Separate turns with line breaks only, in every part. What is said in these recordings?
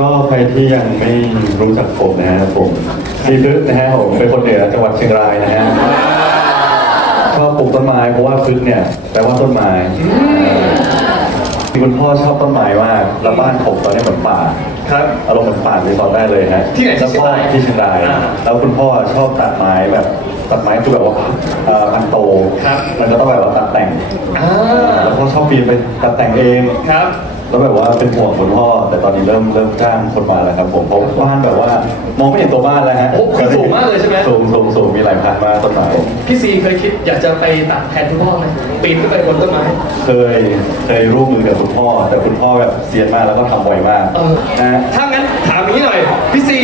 ก็ใครที่ยังไม่รู้จักผมนะฮะผมซีพึกนะฮะผมเป็นคนเหนือจังหวัดเชียงรายนะฮะชอบปลูกต้นไม้เพราะว่าพึกเนี่ยแปลว่าต้นไม้คุณพ่อชอบต้นไม้มากแล้วบ้านผมตอนนี้เหมือนป่า
ครับ
อารมณ์เหมือนป่ารีสอร์ทได้เลยฮะ
ที่ไหนที่
แล้วพ่อ
เชียงราย
ที่เชียงราย
อ่า
แล้วคุณพ่อชอบตัดไม้แบบตัดไม้คือแบบว่าเอ่อพันโต
ครับ
มันก็ต้องแบบว่าตัดแต่ง
อ่า
แล้วพ่อชอบปีนไปตัดแต่งเอง
ครับ
แล้วแบบว่าเป็นห่วงคุณพ่อ แต่ตอนนี้เริ่มเริ่มจ้างคนมาแล้วครับผมเพราะบ้านแบบว่ามองไม่เห็นตัวบ้านแล้วฮะ
โอ้คือสูงมากเลยใช่ไหม
สูงสูงสูงมีหลายพันมากต้นไม้
พี่ซีเคยคิดอยากจะไปตัดแทนคุณพ่อไหมปีนขึ้นไปบนต้นไม้
เคยเคยร่วมมือกับคุณพ่อ แต่คุณพ่อแบบเซียนมากแล้วก็ทำบ่อยมาก
เออ
นะฮะ
ถ้างั้นถามอย่างนี้หน่อย พี่ซี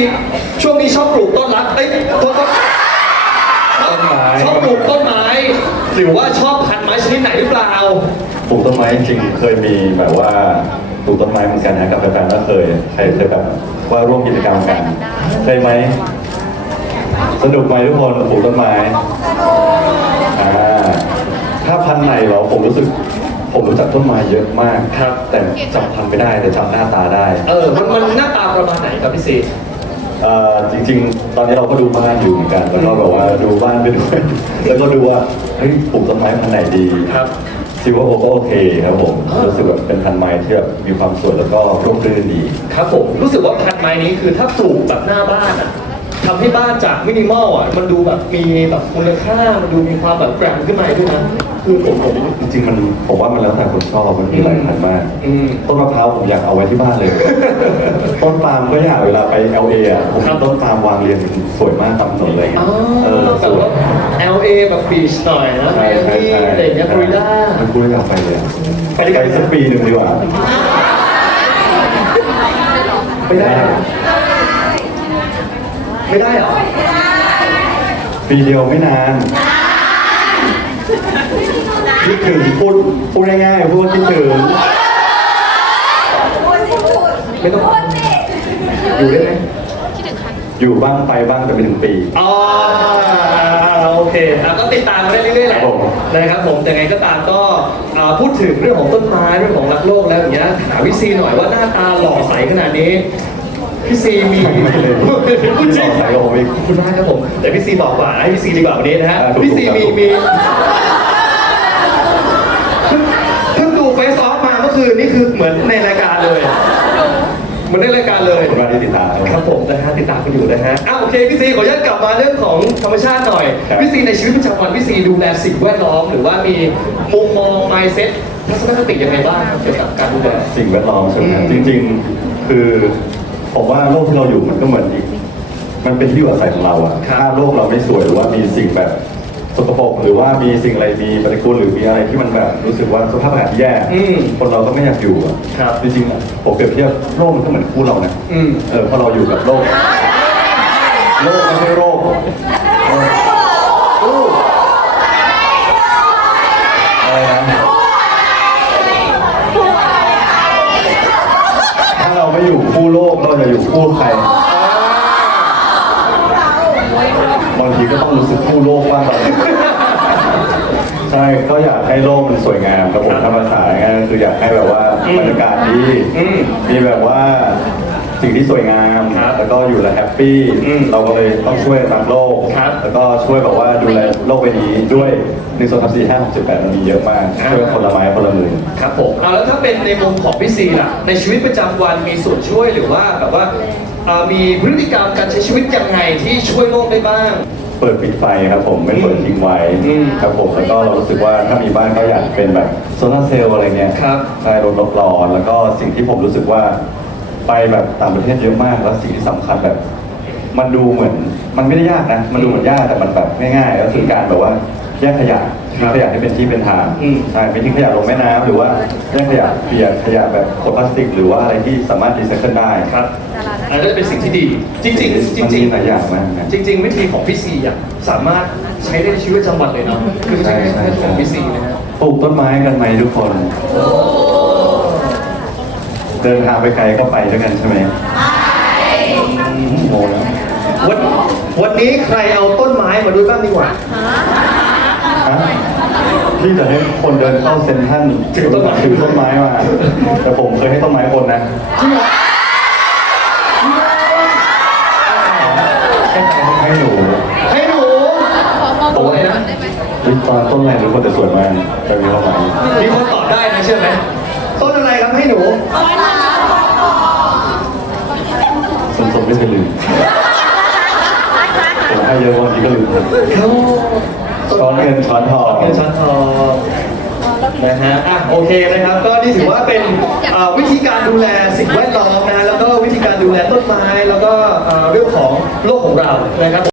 ช่วงนี้ชอบปลูกต้นรักเอ้ยต้นต้นชอบปลูกต้นไม้ หรือว่าชอบพันธุ์ไม้ชนิดไหนหรือเปล่า
ป ลูกต้นไม้จริงๆเคยมีแบบว่าปลูกต้นไม้เหมือนกันนะกับแฟนๆก็เคยเคยเคยแบบว่าร่วมกิจกรรมกันเคยไหมสนุกไหมทุกคนปลูกต้นไม้อ่าถ้าพันธุ์ไหนเหรอผมรู้สึก ผมรู้จักต้นไม้เยอะมาก
ครับ
แต่จำพันธุ์ไม่ได้แต่จำหน้าตาได้
เออมันมันหน้าตาประมาณไหนครับพี่ซี
เอ่อจริง ๆ ตอนนี้เราก็ดูบ้านอยู่เหมือนกันแล้วก็แบบว่าดูบ้านไปด้วยแล้วก็ดูว่าเฮ้ยปลูกต้นไม้พันธุ์ไหนดี
ครับ
ซิว่าโอโอเคครับผม
รู้
สึกแบบเป็นพันไม้ที่แบบมีความสวยแล้วก็ร่มรื่นดี
ครับผม รู้สึกว่าพันไม้นี้คือถ้าปลูกแบบหน้าบ้านอะ ทำให้บ้านจากมินิมอลอะมันดูแบบมีแบบมูลค่ามันดูมีความแบบแกร่งขึ้นมาด้วยนะคือผมผม
จริงๆมันผมว่ามันแล้วแต่คนชอบมันมีหลายพันธุ์มาก
อืม
ต้นมะพร้าวผมอยากเอาไว้ที่บ้านเลย ต้นปาล์มก็อยากเวลาไป LA อะผม
ครั
เห็
บ
นต้นปาล์มวางเรียงสวยมากตามถนนอะไรเงี้
อ๋
ย
อ
เออ
แบบว่า LA แบบบีชหน่อยนะ
ใช่
ไม
ใช่
อามี่
ใช่
อะไรอย่างเงี้ยฟลอริดา
มันกูอยากไปเลยอะ
ไปด้วยกัน
ไปสักปีหนึ่งดีกว่า
ไม่ได้นะ ไม่ได้เหรอ
ปีเดียวไม่นานคิดถึงพูดพูดง่ายๆพูดว่าคิดถึง
ไม่ต้องอยู่ได้ไหม
อยู่บ้างไปบ้างแต่ไม่ถึงปี
อ๋อโอเคอะก็ติดตามมาได้เรื่อยๆแหละ
ครับผม
นะครับผมแต่ไงก็ตามก็อ่าพูดถึงเรื่องของต้นไม้เรื่องของรักโลกแล้วอย่างเงี้ยถามพี่ซีหน่อยว่าหน้าตาหล่อใสขนาดนี้ พี่ซีมี
ไม่เลย
พูดจริง
หล่อใสกว่าผมอีก
ขอบคุณมากครับผมแต่พี่ซีบอกกว่าให้พี่ซีดีกว่าวันนี้นะฮะ
อ่าถูกๆ
พี่ซีมี
ครับ
มีเพิ่งเพิ่งดูเฟซออฟมาเมื่อคืนนี่คือเหมือนในรายการเลยเหมือนในรายการเลย
ขอบคุณมากที่ติดตาม
ครับผมนะฮะติดตามกันอยู่นะฮะอ้าวโอเคพี่ซีขออนุญาตกลับมาเรื่องของธรรมชาติหน่อย
ครับ
พี่ซีในชีวิตประจำวันพี่ซีดูแลสิ่งแวดล้อมหรือว่ามีมุมมอง mindset ทัศนคติยังไงบ้างครับเกี่ยวกับการดูแล
สิ่งแวดล้อมใช่ไหมครับ
อื
จ
ม
ริง ๆ คือ ผมว่าโลกที่เราอยู่มันก็เหมือนอีก มันเป็นที่อยู่อาศัยของเราอะถ้าโลกเราไม่สวยหรือว่ามีสิ่งแบบสกปรกหรือว่ามีสิ่งอะไรมีปฏิกูลหรือมีอะไรที่มันแบบรู้สึกว่าสภาพอากาศที่แย่
อืม
คนเราก็ไม่อยากอยู่อะ
ครับ
จริงๆอะผมเปรียบเทียบโลกมันก็เหมือนคู่เรานะ
อืม
เออพอเราอยู่กับโลก โลกไม่ใช่โรคอะไรนะถ้าเรา ไม่อยู่คู่โลกเราจะอยู่คู่ใครบางทีก็ต้องรู้สึกคู่โลกบ้างตอนนี้ใช่ก็อยากให้โลกมันสวยงามครับผมทำภาษาง่ายๆคืออยากให้แบบว่า
อืม
บรรยากาศดี
อืม
มีแบบว่าสิ่งที่สวยงาม
ครับ
แล้วก็อยู่แล้วแฮปปี้
อืม
เราก็เลยต้องช่วยรักโลก
ครับ
แล้วก็ช่วยแบบว่าดูแลโลกใบนี้ด้วยหนึ่งสองสามสี่ห้าหกเจ็ดแปดมันมีเยอะมาก
อ่า
ช่วยคนละไม้คนละมือ
ครับผมเอาแล้วถ้าเป็นในมุมของพี่ซีล่ะ ในชีวิตประจำวันมีส่วนช่วยหรือว่าแบบว่าอ่ามีพฤติกรรมการใช้ชีวิตยังไงที่ช่วยโลกได้บ้าง
เปิดปิดไฟครับผมไม่เปิดทิ้งไว้
อืม
ครับผมแล้วก็เรารู้สึกว่าถ้ามีบ้านก็อยากเป็นแบบโซลาร์เซลล์อะไรเงี้ย
ครับ
ใช่ลดโลกร้อนแล้วก็สิ่งที่ผมรู้สึกว่า ไปแบบต่างประเทศเยอะมากแล้วสิ่งที่สำคัญแบบ มันดูเหมือน มันไม่ได้ยากนะ มันดูเหมือนยากแต่มันแบบง่ายๆก็คือการแบบว่าแยกขยะ
ครั
ทิ้
บ
งขยะให้เป็นที่เป็นทาง
อืม
ใช่ไม่ทิ้งขยะลงแม่น้ำหรือว่าแยกขยะเปียกขยะแบบขวดพลาสติก หรือว่าอะไรที่สามารถรีไซเคิลได้
ครับอันนั้นเป็นสิ่งที่ดี จริง ๆ จ
มัน
ริ
มี
ง
หลายอย่างมากนะ
ๆจริง ๆ วิธีของพี่ซีอะสามารถใช้ได้ในชีวิตประจำวันเลยเนาะคือไม่ใช่แค่
ใช่ใช่
ของพี่ซีนะฮะ
ปลูกต้นไม้กันไหมทุกคน เดินทางไปไกลก็ไปด้วยกันใช่ไหมโอ้โหวั
นวันนี้ใครเอาต้นไม้มาด้วยบ้างดีกว่า
ฮะพี่จะให้คนเดินเข้าเซนทรัน
ถือต้นไม้
ถือต้นไม้มาแต่ผมเคยให้ต้นไม้คนนะให้หนู
ให้หนู
ตัวยนะวิตอต้นอะไรหรู้คนแต่สวยมากแต่มีความหมาย
มีคนตอบได้นะเชื่อไหมต้นอะไรครับให้หนู
ไม่เคยลืมผมให้เยอะวันนี้ก็ลืม
เขา
ช้อนเงินช้อนทอง
เงินช้อนทองนะฮะอะโอเคนะครับ ก็นี่ถือว่าเป็นเอ่อวิธีการดูแลสิ่งแวดล้อมนะฮะแล้วก็วิธีการดูแลต้นไม้ แล้วก็เอ่อเรื่องของโลกของเรานะครับ